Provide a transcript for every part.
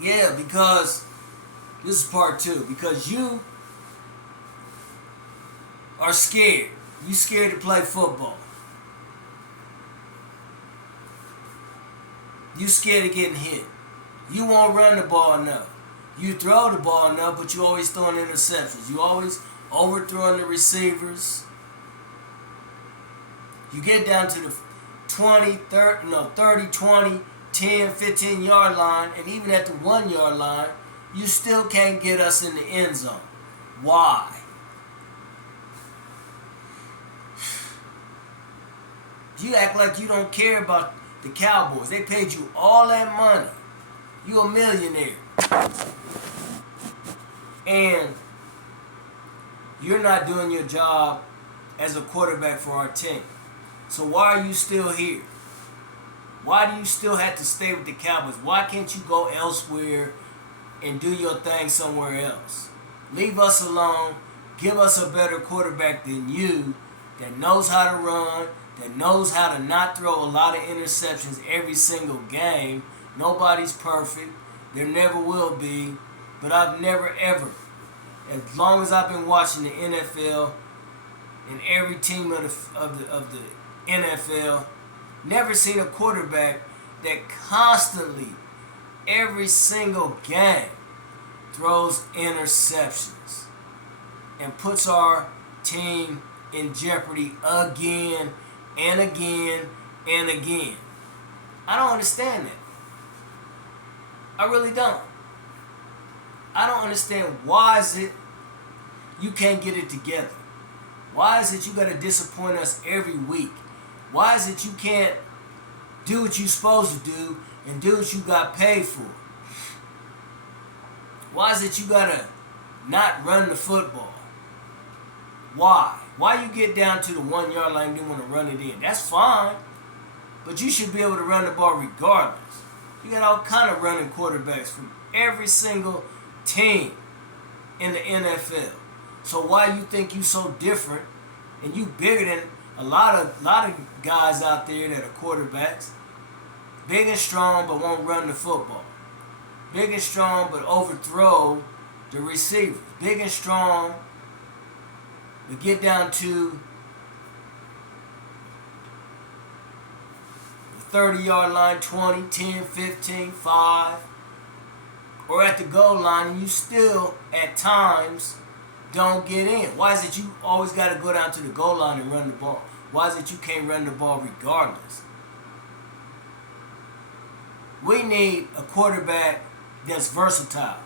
Yeah, because this is part two. Because you are scared. You scared to play football. You scared of getting hit. You won't run the ball enough. You throw the ball enough, but you always throwing interceptions. You always overthrowing the receivers. You get down to the 20, 30, 30, 20, 10, 15 yard line, and even at the 1 yard line, you still can't get us in the end zone. Why? You act like you don't care about the Cowboys. They paid you all that money. You a millionaire. And you're not doing your job as a quarterback for our team. So why are you still here? Why do you still have to stay with the Cowboys? Why can't you go elsewhere and do your thing somewhere else? Leave us alone. Give us a better quarterback than you that knows how to run, that knows how to not throw a lot of interceptions every single game. Nobody's perfect. There never will be. But I've never ever, as long as I've been watching the NFL and every team of the NFL, never seen a quarterback that constantly, every single game, throws interceptions and puts our team in jeopardy again and again and again. I don't understand that. I really don't. I don't understand why is it you can't get it together. Why is it you got to disappoint us every week? Why is it you can't do what you're supposed to do and do what you got paid for? Why is it you got to not run the football? Why? Why you get down to the 1 yard line and you want to run it in? That's fine. But you should be able to run the ball regardless. You got all kind of running quarterbacks from every single team in the NFL. So why you think you so different and you bigger than a lot of guys out there that are quarterbacks? Big and strong but won't run the football. Big and strong but overthrow the receivers. Big and strong but get down to the 30-yard line, 20, 10, 15, 5. Or at the goal line, and you still, at times, don't get in. Why is it you always got to go down to the goal line and run the ball? Why is it you can't run the ball regardless? We need a quarterback that's versatile.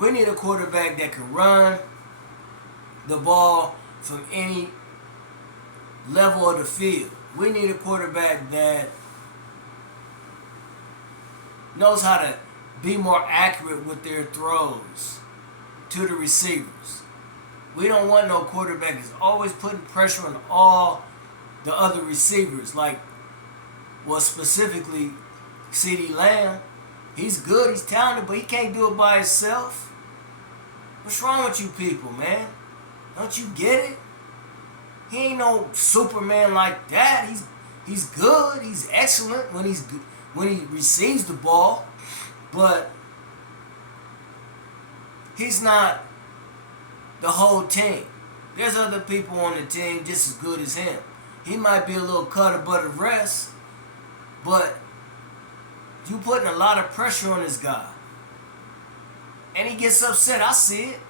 We need a quarterback that can run the ball from any level of the field. We need a quarterback that knows how to be more accurate with their throws to the receivers. We don't want no quarterback that's always putting pressure on all the other receivers, like, well, specifically CeeDee Lamb. He's good, he's talented, but he can't do it by himself. What's wrong with you people, man? Don't you get it? He ain't no Superman like that. He's good, he's excellent when he receives the ball. But he's not the whole team. There's other people on the team just as good as him. He might be a little cut above the rest, but you putting a lot of pressure on this guy. And he gets upset. I see it.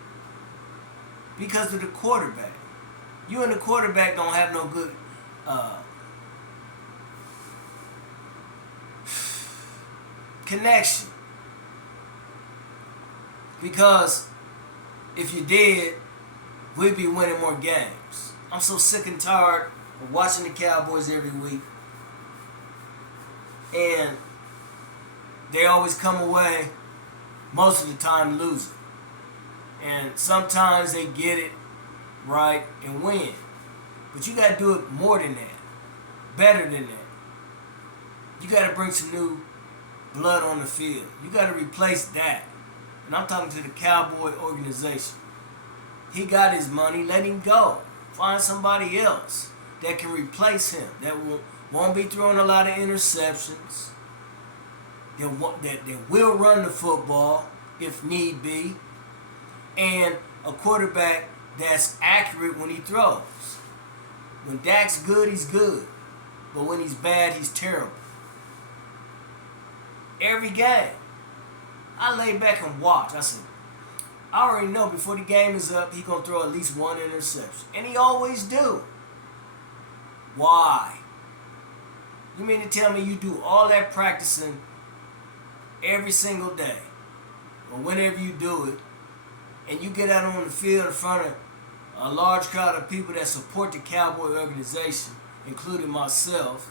Because of the quarterback. You and the quarterback don't have no good connection. Because if you did, we'd be winning more games. I'm so sick and tired of watching the Cowboys every week. And they always come away, most of the time, losing. And sometimes they get it right and win. But you got to do it more than that. Better than that. You got to bring some new blood on the field. You got to replace that. And I'm talking to the Cowboy organization. He got his money, let him go. Find somebody else that can replace him, that won't be throwing a lot of interceptions, that will run the football if need be, and a quarterback that's accurate when he throws. When Dak's good, he's good. But when he's bad, he's terrible. Every game, I lay back and watch. I said, I already know before the game is up, he's going to throw at least one interception. And he always do. Why? You mean to tell me you do all that practicing every single day, or whenever you do it, and you get out on the field in front of a large crowd of people that support the Cowboy organization, including myself,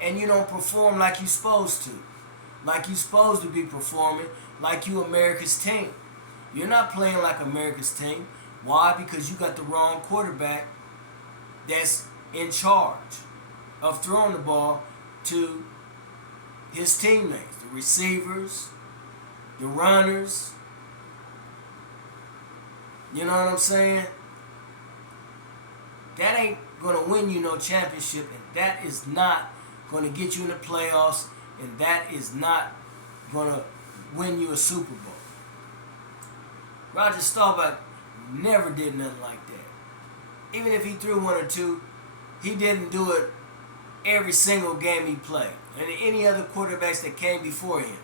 and you don't perform like you're supposed to, like you're supposed to be performing, like you America's team. You're not playing like America's team. Why? Because you got the wrong quarterback that's in charge of throwing the ball to his teammates, the receivers, the runners. You know what I'm saying? That ain't going to win you no championship, and that is not going to get you in the playoffs, and that is not going to win you a Super Bowl. Roger Staubach never did nothing like that. Even if he threw one or two, he didn't do it every single game he played, and any other quarterbacks that came before him.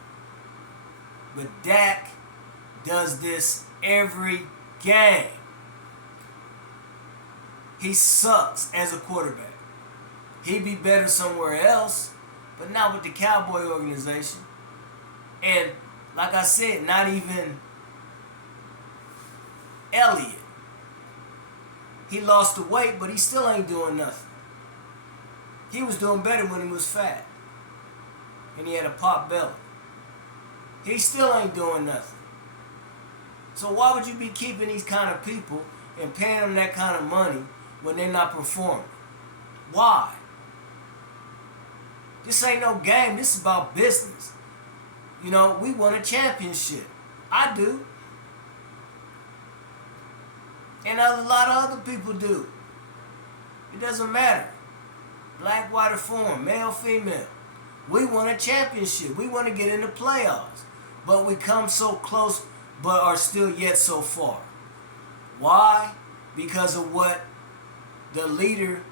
But Dak does this every game. He sucks as a quarterback. He'd be better somewhere else, but not with the Cowboy organization. And like I said, not even Elliott. He lost the weight, but he still ain't doing nothing. He was doing better when he was fat and he had a pop belly. He still ain't doing nothing. So why would you be keeping these kind of people and paying them that kind of money when they're not performing? Why? This ain't no game. This is about business. You know, we won a championship. I do. And a lot of other people do. It doesn't matter. Black, white, or foreign, male, female. We won a championship. We want to get in the playoffs. But we come so close, but are still yet so far. Why? Because of what the leader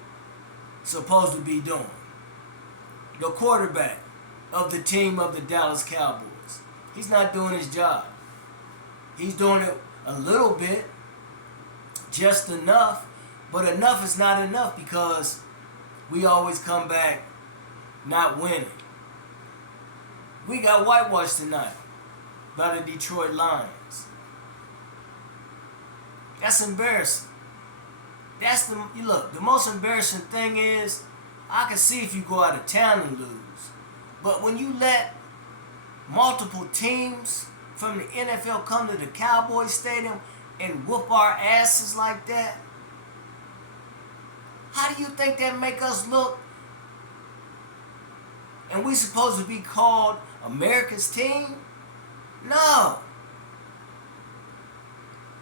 supposed to be doing. The quarterback of the team of the Dallas Cowboys. He's not doing his job. He's doing it a little bit, just enough, but enough is not enough because we always come back not winning. We got whitewashed tonight by the Detroit Lions. That's embarrassing. The most embarrassing thing is, I can see if you go out of town and lose. But when you let multiple teams from the NFL come to the Cowboys Stadium and whoop our asses like that, how do you think that make us look? And we supposed to be called America's team? No.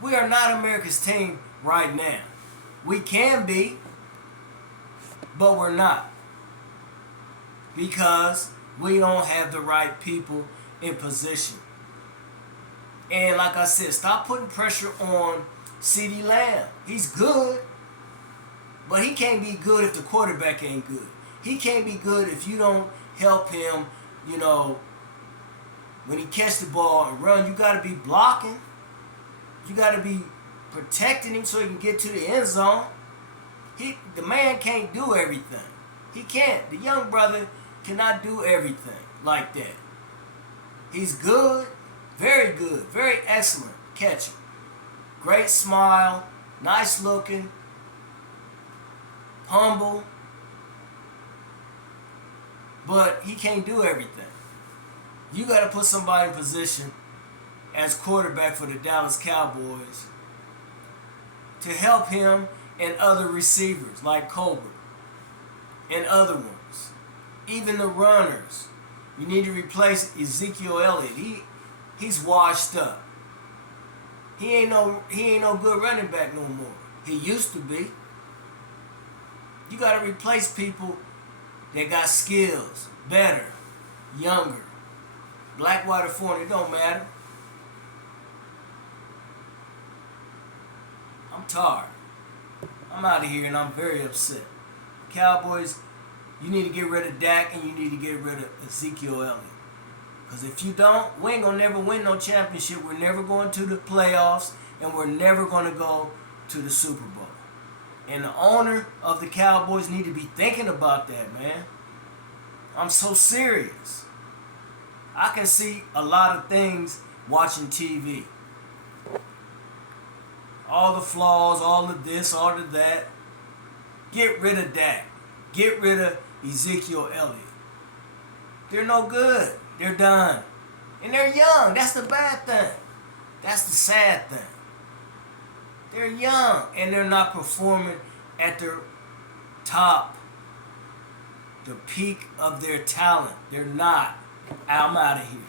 We are not America's team right now. We can be, but we're not. Because we don't have the right people in position. And like I said, stop putting pressure on CeeDee Lamb. He's good, but he can't be good if the quarterback ain't good. He can't be good if you don't help him, when he catch the ball and run. You got to be blocking. You got to be protecting him so he can get to the end zone. The man can't do everything. He can't. The young brother cannot do everything like that. He's good, very excellent catcher. Great smile, nice looking, humble, but he can't do everything. You got to put somebody in position as quarterback for the Dallas Cowboys to help him and other receivers like Colbert and other ones. Even the runners. You need to replace Ezekiel Elliott. He's washed up. He ain't no good running back no more. He used to be. You got to replace people that got skills, better, younger, Black, white, or foreign, it don't matter. I'm tired. I'm out of here and I'm very upset. Cowboys, you need to get rid of Dak and you need to get rid of Ezekiel Elliott. Because if you don't, we ain't going to never win no championship. We're never going to the playoffs and we're never going to go to the Super Bowl. And the owner of the Cowboys need to be thinking about that, man. I'm so serious. I can see a lot of things watching TV. All the flaws, all of this, all of that. Get rid of Dak. Get rid of Ezekiel Elliott. They're no good. They're done. And they're young. That's the bad thing. That's the sad thing. They're young and they're not performing at their top, the peak of their talent. They're not. I'm out of here.